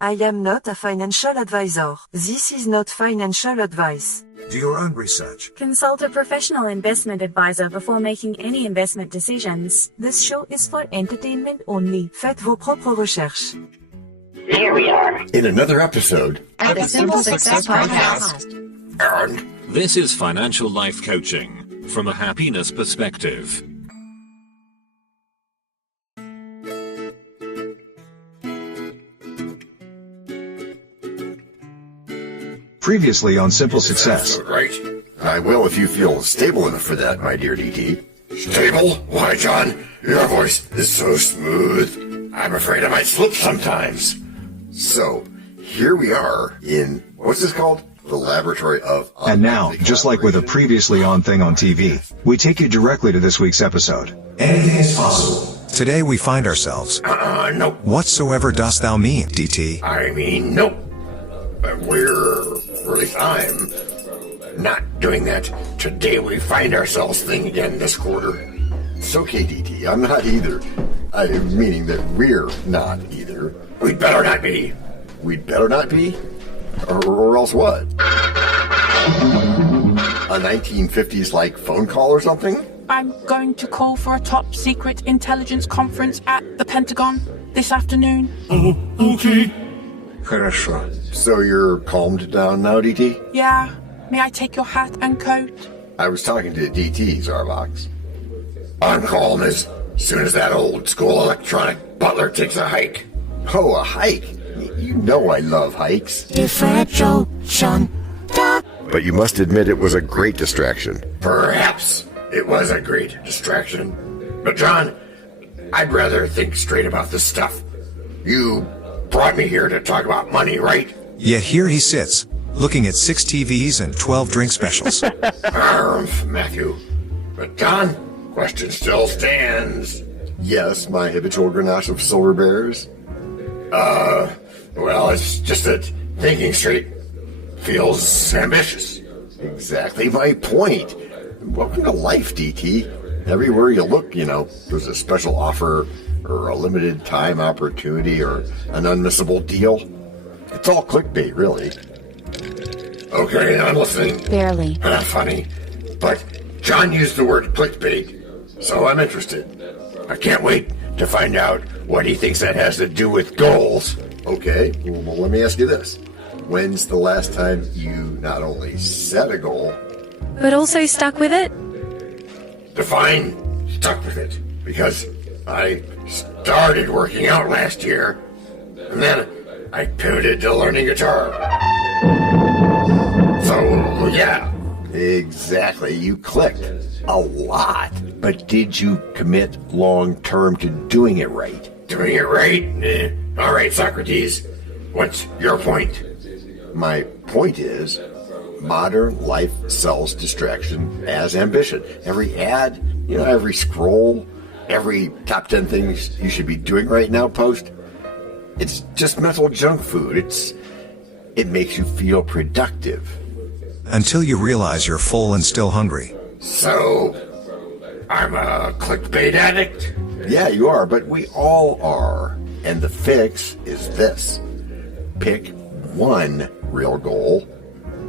I am not a financial advisor. This is not financial advice. Do your own research. Consult a professional investment advisor before making any investment decisions. This show is for entertainment only. Faites vos propres recherches. Here we are in another episode of the Simple Success Podcast. And this is financial life coaching from a happiness perspective. Previously on Simple Success. Right. I will if you feel stable enough for that, my dear DT. Stable? Why, John? Your voice is so smooth. I'm afraid I might slip sometimes. So, here we are in, what's this called? The Laboratory of... And now, just like with a previously on thing on TV, we take you directly to this week's episode. Anything is possible. Today we find ourselves... Nope. Whatsoever dost thou mean, DT? I mean, nope. Or at least I'm not doing that today we find ourselves thing again this quarter. It's okay, DT. I'm not either. I'm meaning that we're not either. We'd better not be. We'd better not be? Or else what? A 1950s-like phone call or something? I'm going to call for a top-secret intelligence conference at the Pentagon this afternoon. Oh, okay. Хорошо. So you're calmed down now, DT? Yeah. May I take your hat and coat? I was talking to DT, Zarbox. I'm calm as soon as that old-school electronic butler takes a hike. Oh, a hike? You know I love hikes. But you must admit it was a great distraction. Perhaps it was a great distraction. But John, I'd rather think straight about this stuff. You brought me here to talk about money, right? Yet here he sits, looking at 6 TVs and 12 drink specials. Matthew. But John, question still stands. Yes, my habitual grenache of silver bears. Well, it's just that thinking straight feels ambitious. Exactly my point. Welcome to life, DT. Everywhere you look, there's a special offer or a limited time opportunity or an unmissable deal. It's all clickbait, really. Okay, I'm listening. Barely. Funny. But John used the word clickbait, so I'm interested. I can't wait to find out what he thinks that has to do with goals. Okay, well, let me ask you this. When's the last time you not only set a goal, but also stuck with it? Define stuck with it. Because I started working out last year, and then I pivoted to learning guitar. So, yeah. Exactly, you clicked. A lot. But did you commit long-term to doing it right? Doing it right? All right, Socrates. What's your point? My point is, modern life sells distraction as ambition. Every ad, every scroll, every top 10 things you should be doing right now post, it's just mental junk food. It makes you feel productive. Until you realize you're full and still hungry. So, I'm a clickbait addict? Yeah, you are, but we all are. And the fix is this. Pick one real goal,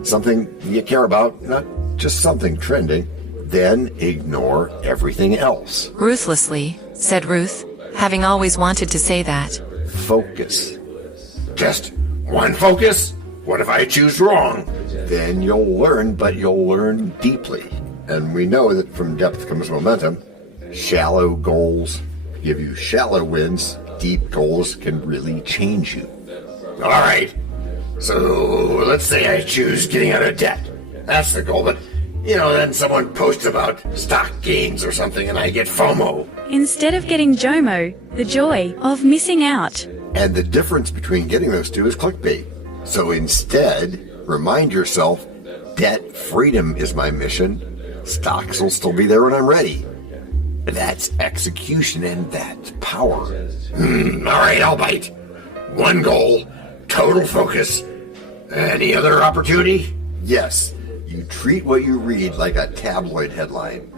something you care about, not just something trending, then ignore everything else. Ruthlessly, said Ruth, having always wanted to say that. Focus. Just one focus? What if I choose wrong? Then you'll learn, but you'll learn deeply. And we know that from depth comes momentum. Shallow goals give you shallow wins. Deep goals can really change you. All right. So let's say I choose getting out of debt. That's the goal, but then someone posts about stock gains or something and I get FOMO. Instead of getting JOMO, the joy of missing out. And the difference between getting those two is clickbait. So instead, remind yourself, debt freedom is my mission. Stocks will still be there when I'm ready. That's execution and that's power. All right, I'll bite. One goal, total focus. Any other opportunity? Yes. You treat what you read like a tabloid headline.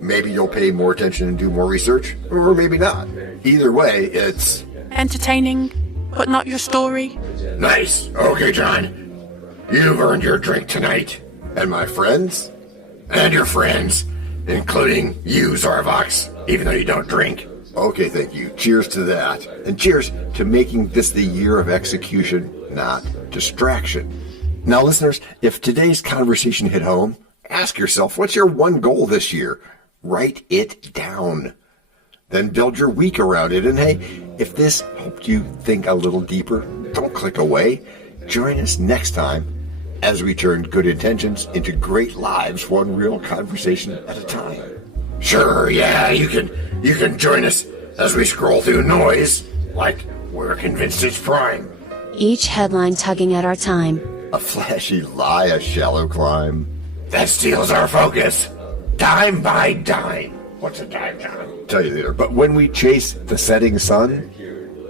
Maybe you'll pay more attention and do more research, or maybe not. Either way, it's entertaining, but not your story. Nice. Okay, John. You've earned your drink tonight. And my friends? And your friends, including you, Zarvox, even though you don't drink. Okay, thank you. Cheers to that. And cheers to making this the year of execution, not distraction. Now, listeners, if today's conversation hit home, ask yourself, what's your one goal this year? Write it down. Then build your week around it. And hey, if this helped you think a little deeper, don't click away. Join us next time as we turn good intentions into great lives, one real conversation at a time. Sure, yeah, you can join us as we scroll through noise, like we're convinced it's prime. Each headline tugging at our time. A flashy lie, a shallow climb. That steals our focus. Dime by dime. What's a dime, John? Tell you later. But when we chase the setting sun,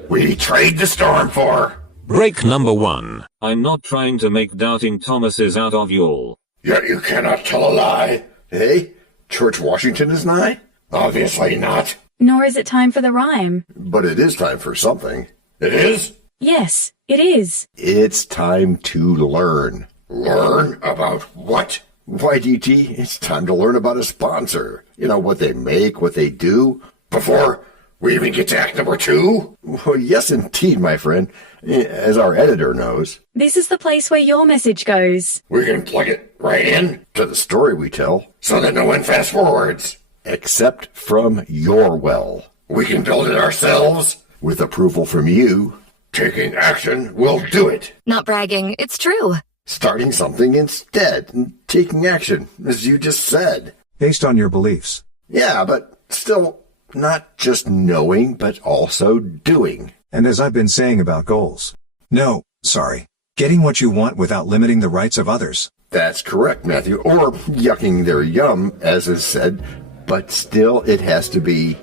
we trade the storm for... Break number 1. I'm not trying to make doubting Thomases out of y'all. Yet you cannot tell a lie. Hey, George Washington is nigh? Obviously not. Nor is it time for the rhyme. But it is time for something. It is? Yes, it is. It's time to learn. Learn about what? Why, DT, it's time to learn about a sponsor. You know, what they make, what they do. Before we even get to act number 2? Well, yes, indeed, my friend. As our editor knows. This is the place where your message goes. We can plug it right in to the story we tell, so that no one fast forwards. Except from your well. We can build it ourselves, with approval from you. Taking action will do it. Not bragging, it's true. Starting something instead, and taking action, as you just said. Based on your beliefs. Yeah, but still, not just knowing, but also doing. And as I've been saying about goals. No, sorry. Getting what you want without limiting the rights of others. That's correct, Matthew. Or yucking their yum, as is said. But still, it has to be...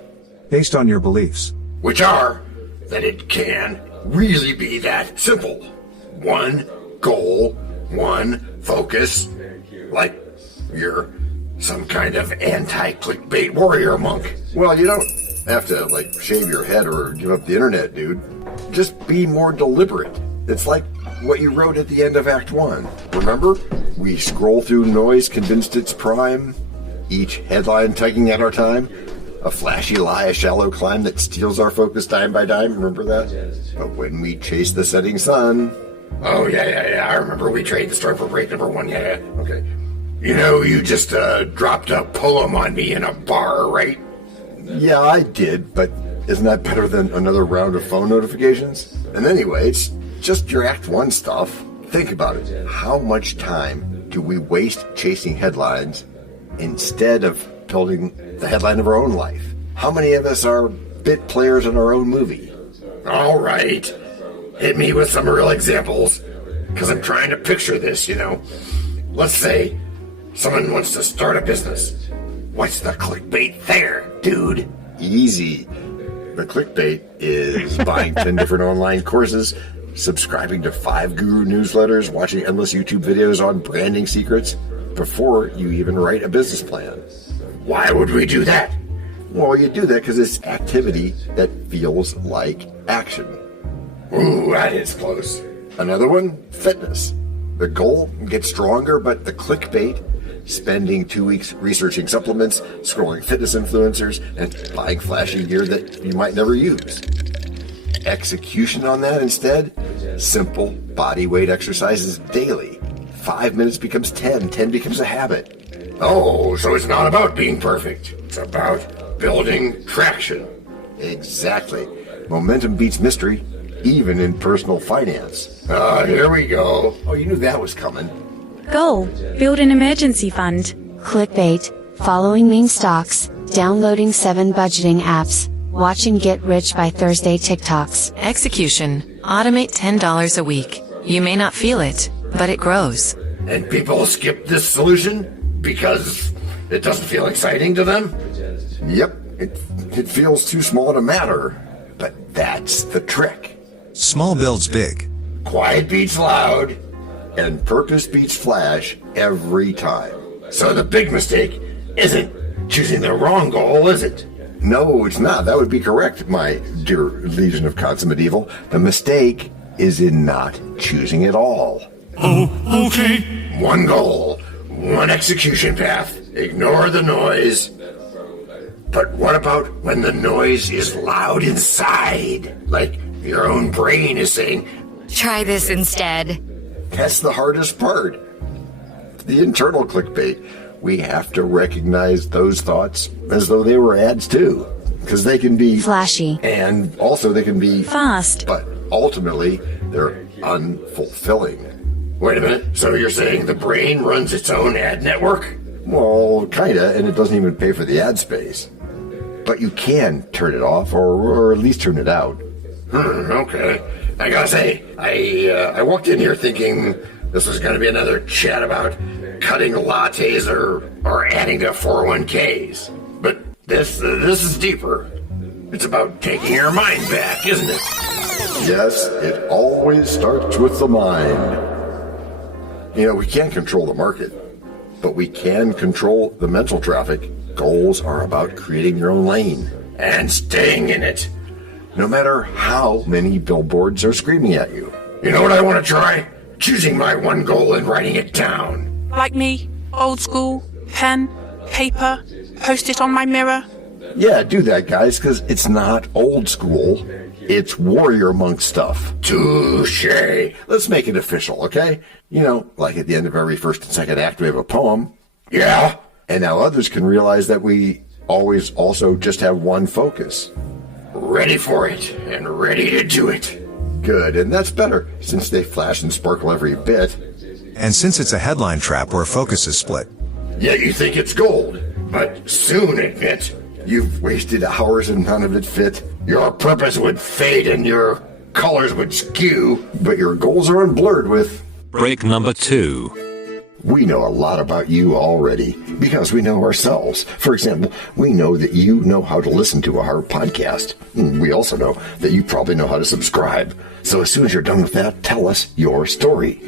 based on your beliefs. Which are that it can really be that simple. One goal, one focus. Like you're some kind of anti-clickbait warrior monk. Well, you don't have to, shave your head or give up the internet, dude. Just be more deliberate. It's like what you wrote at the end of Act 1. Remember? We scroll through noise convinced it's prime. Each headline tugging at our time. A flashy lie, a shallow climb that steals our focus dime by dime. Remember that? But when we chase the setting sun... Oh, yeah. I remember we traded the story for break number 1. Yeah. Okay. You know, you just dropped a poem on me in a bar, right? Yeah, I did, but isn't that better than another round of phone notifications? And anyway, it's just your Act 1 stuff. Think about it. How much time do we waste chasing headlines instead of building the headline of our own life? How many of us are bit players in our own movie? All right. Hit me with some real examples, because I'm trying to picture this, you know. Let's say someone wants to start a business. What's the clickbait there, dude? Easy. The clickbait is buying 10 different online courses, subscribing to 5 guru newsletters, watching endless YouTube videos on branding secrets before you even write a business plan. Why would we do that? Well, you do that because it's activity that feels like action. Ooh, that is close. Another one, fitness. The goal, get stronger, but the clickbait, spending 2 weeks researching supplements, scrolling fitness influencers, and buying flashy gear that you might never use. Execution on that instead, simple body weight exercises daily. 5 minutes becomes 10, 10 becomes a habit. Oh, so it's not about being perfect. It's about building traction. Exactly. Momentum beats mystery, even in personal finance. Here we go. Oh, you knew that was coming. Goal. Build an emergency fund. Clickbait. Following meme stocks. Downloading 7 budgeting apps. Watching Get Rich by Thursday TikToks. Execution. Automate $10 a week. You may not feel it, but it grows. And people skip this solution because it doesn't feel exciting to them? Yep, it feels too small to matter. But that's the trick. Small builds big. Quiet beats loud, and purpose beats flash every time. So the big mistake isn't choosing the wrong goal, is it? No, it's not. That would be correct, my dear legion of consummate evil. The mistake is in not choosing it all. Oh, okay. One goal, one execution path. Ignore the noise. But what about when the noise is loud inside? Like your own brain is saying, Try this instead. that's the hardest part. The internal clickbait. We have to recognize those thoughts as though they were ads too. Because they can be flashy. And also they can be Fast. But ultimately, they're unfulfilling. Wait a minute. So you're saying the brain runs its own ad network? Well, kinda, and it doesn't even pay for the ad space. But you can turn it off, or at least turn it out. Okay. I gotta say, I walked in here thinking this was gonna be another chat about cutting lattes or adding to 401ks. But this is deeper. It's about taking your mind back, isn't it? Yes, it always starts with the mind. You know, we can't control the market, but we can control the mental traffic. Goals are about creating your own lane and staying in it, no matter how many billboards are screaming at you. You know what I want to try? Choosing my one goal and writing it down. Like me, old school, pen, paper, post it on my mirror. Yeah, do that, guys, because it's not old school. It's warrior monk stuff. Touché. Let's make it official, okay? You know, like at the end of every first and second act, we have a poem. Yeah. And now others can realize that we always also just have one focus. Ready for it and ready to do it. Good, and that's better since they flash and sparkle every bit. And since it's a headline trap where focus is split. Yeah, you think it's gold, but soon admit you've wasted hours and none of it fit. Your purpose would fade and your colors would skew, but your goals are unblurred with... Break number 2. We know a lot about you already because we know ourselves. For example, we know that you know how to listen to our podcast. We also know that you probably know how to subscribe. So as soon as you're done with that, tell us your story.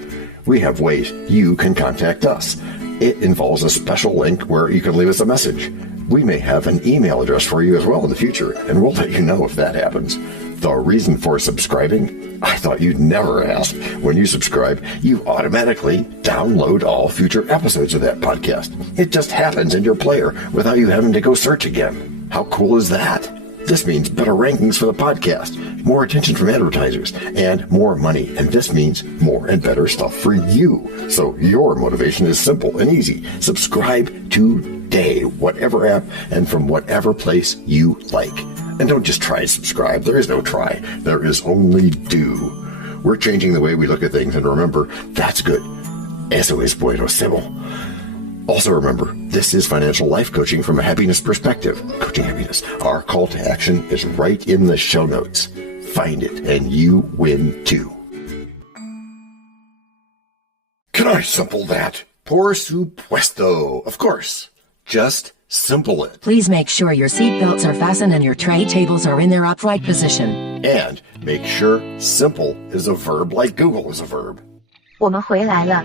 We have ways you can contact us. It involves a special link where you can leave us a message. We may have an email address for you as well in the future, and we'll let you know if that happens. The reason for subscribing? I thought you'd never ask. When you subscribe, you automatically download all future episodes of that podcast. It just happens in your player without you having to go search again. How cool is that? This means better rankings for the podcast, more attention from advertisers, and more money. And this means more and better stuff for you. So your motivation is simple and easy. Subscribe today, whatever app and from whatever place you like. And don't just try to subscribe. There is no try. There is only do. We're changing the way we look at things. And remember, that's good. Eso es buenísimo. Also remember, this is financial life coaching from a happiness perspective. Coaching happiness. Our call to action is right in the show notes. Find it and you win too. Can I simple that? Por supuesto. Of course. Just simple it. Please make sure your seatbelts are fastened and your tray tables are in their upright position. And make sure simple is a verb like Google is a verb. 我们回来了.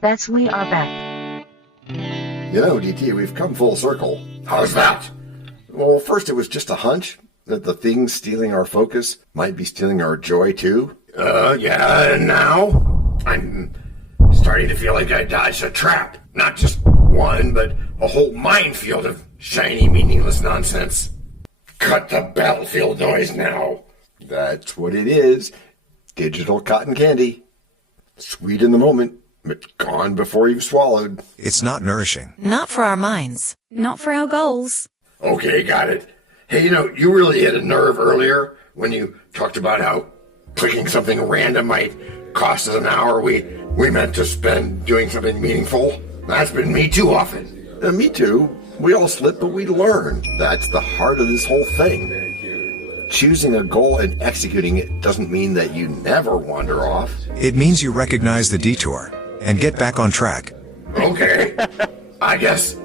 That's we are back. You know, DT, we've come full circle. How's that? Well, first it was just a hunch that the thing stealing our focus might be stealing our joy too. Yeah, and now I'm starting to feel like I dodged a trap. Not just one, but a whole minefield of shiny, meaningless nonsense. Cut the battlefield noise now. That's what it is. Digital cotton candy. Sweet in the moment, but gone before you've swallowed. It's not nourishing. Not for our minds. Not for our goals. Okay, got it. Hey, you know, you really hit a nerve earlier when you talked about how clicking something random might cost us an hour we meant to spend doing something meaningful. That's been me too often. Me too. We all slip, but we learn. That's the heart of this whole thing. Choosing a goal and executing it doesn't mean that you never wander off. It means you recognize the detour and get back on track. Okay. I guess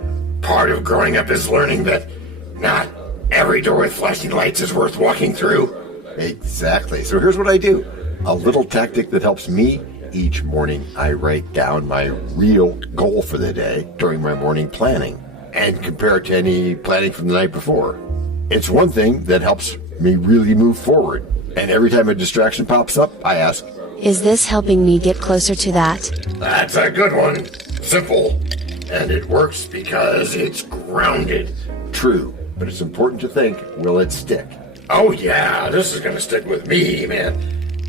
part of growing up is learning that not every door with flashing lights is worth walking through. Exactly. So here's what I do. A little tactic that helps me. Each morning, I write down my real goal for the day during my morning planning and compare it to any planning from the night before. It's one thing that helps me really move forward. And every time a distraction pops up, I ask, is this helping me get closer to that? That's a good one. Simple. And it works because it's grounded. True, but it's important to think, will it stick? Oh yeah, this is gonna stick with me, man.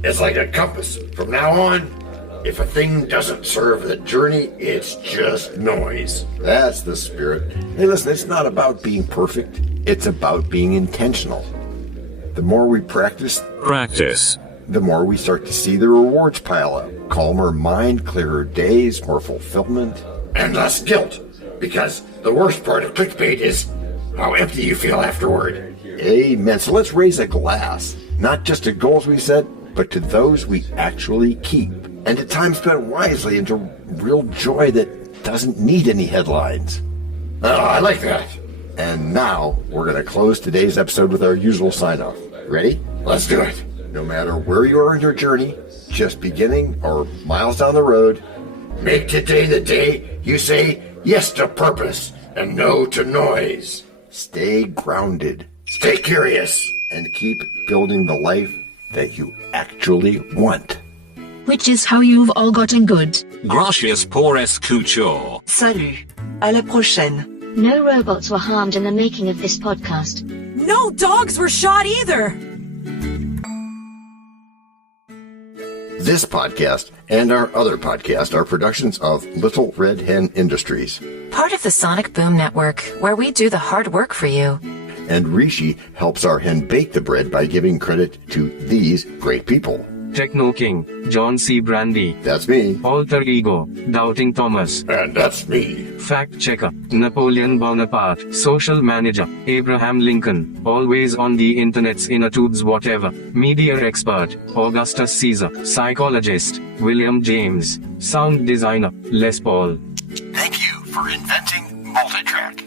It's like a compass. From now on, if a thing doesn't serve the journey, it's just noise. That's the spirit. Hey, listen, it's not about being perfect. It's about being intentional. The more we practice, the more we start to see the rewards pile up. Calmer mind, clearer days, more fulfillment, and less guilt. Because the worst part of clickbait is how empty you feel afterward. Amen. So let's raise a glass, not just to goals we set, but to those we actually keep. And to time spent wisely into real joy that doesn't need any headlines. Oh, I like that. And now we're going to close today's episode with our usual sign-off. Ready? Let's do it. No matter where you are in your journey, just beginning or miles down the road, make today the day you say yes to purpose and no to noise. Stay grounded, stay curious, and keep building the life that you actually want. Which is how you've all gotten good. Gracias por escuchar. Salut. À la prochaine. No robots were harmed in the making of this podcast. No dogs were shot either. This podcast and our other podcast are productions of Little Red Hen Industries. Part of the Sonic Boom Network, where we do the hard work for you. And Rishi helps our hen bake the bread by giving credit to these great people. Techno King, John Brandy. That's me. Alter Ego, Doubting Thomas. And that's me. Fact Checker, Napoleon Bonaparte. Social Manager, Abraham Lincoln. Always on the internet's inner tubes whatever. Media Expert, Augustus Caesar. Psychologist, William James. Sound Designer, Les Paul. Thank you for inventing multitrack.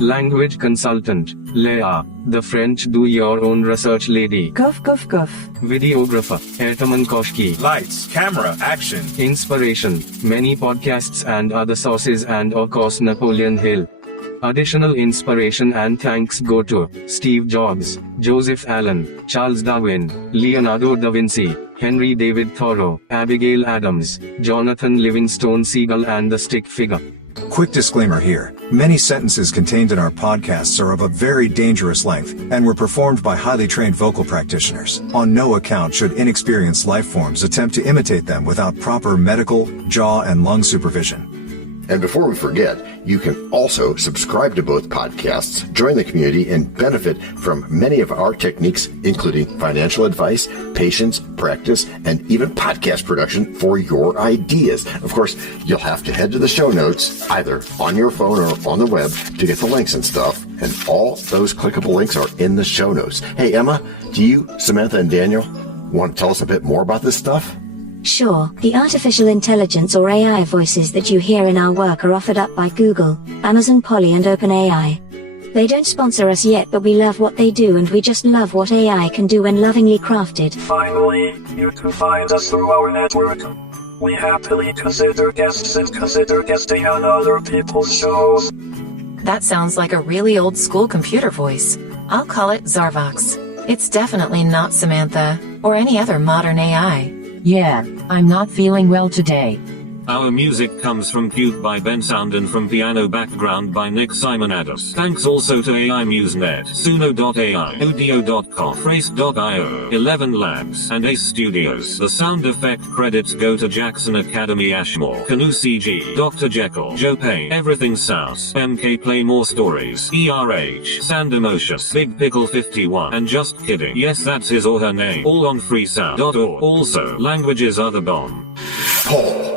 Language Consultant, Leah, the French do-your-own research lady. Cough, cough, cough. Videographer, Ertaman Koshki. Lights, camera, action. Inspiration, many podcasts and other sources and of course Napoleon Hill. Additional inspiration and thanks go to Steve Jobs, Joseph Allen, Charles Darwin, Leonardo da Vinci, Henry David Thoreau, Abigail Adams, Jonathan Livingstone Seagull and the Stick Figure. Quick disclaimer here. Many sentences contained in our podcasts are of a very dangerous length and were performed by highly trained vocal practitioners. On no account should inexperienced life forms attempt to imitate them without proper medical, jaw, and lung supervision. And before we forget, you can also subscribe to both podcasts, join the community, and benefit from many of our techniques, including financial advice, patience, practice, and even podcast production for your ideas. Of course, you'll have to head to the show notes, either on your phone or on the web, to get the links and stuff. And all those clickable links are in the show notes. Hey, Emma, do you, Samantha, and Daniel want to tell us a bit more about this stuff? Sure, the artificial intelligence or AI voices that you hear in our work are offered up by Google, Amazon Polly and OpenAI. They don't sponsor us yet, but we love what they do and we just love what AI can do when lovingly crafted. Finally, you can find us through our network. We happily consider guests and consider guesting on other people's shows. That sounds like a really old school computer voice. I'll call it Zarvox. It's definitely not Samantha, or any other modern AI. Yeah, I'm not feeling well today. Our music comes from Cube by Ben Sound and from Piano Background by Nick Simonadis. Thanks also to AI MuseNet, Suno.ai, Udio.com, Phrase.io, ElevenLabs, and Ace Studios. The sound effect credits go to Jackson Academy Ashmore, Canoe CG, Dr. Jekyll, Joe Payne, Everything South, MK Play More Stories, ERH, Sandemocious, Big Pickle 51, and Just Kidding. Yes, that's his or her name. All on freesound.org. Also, languages are the bomb. Paul.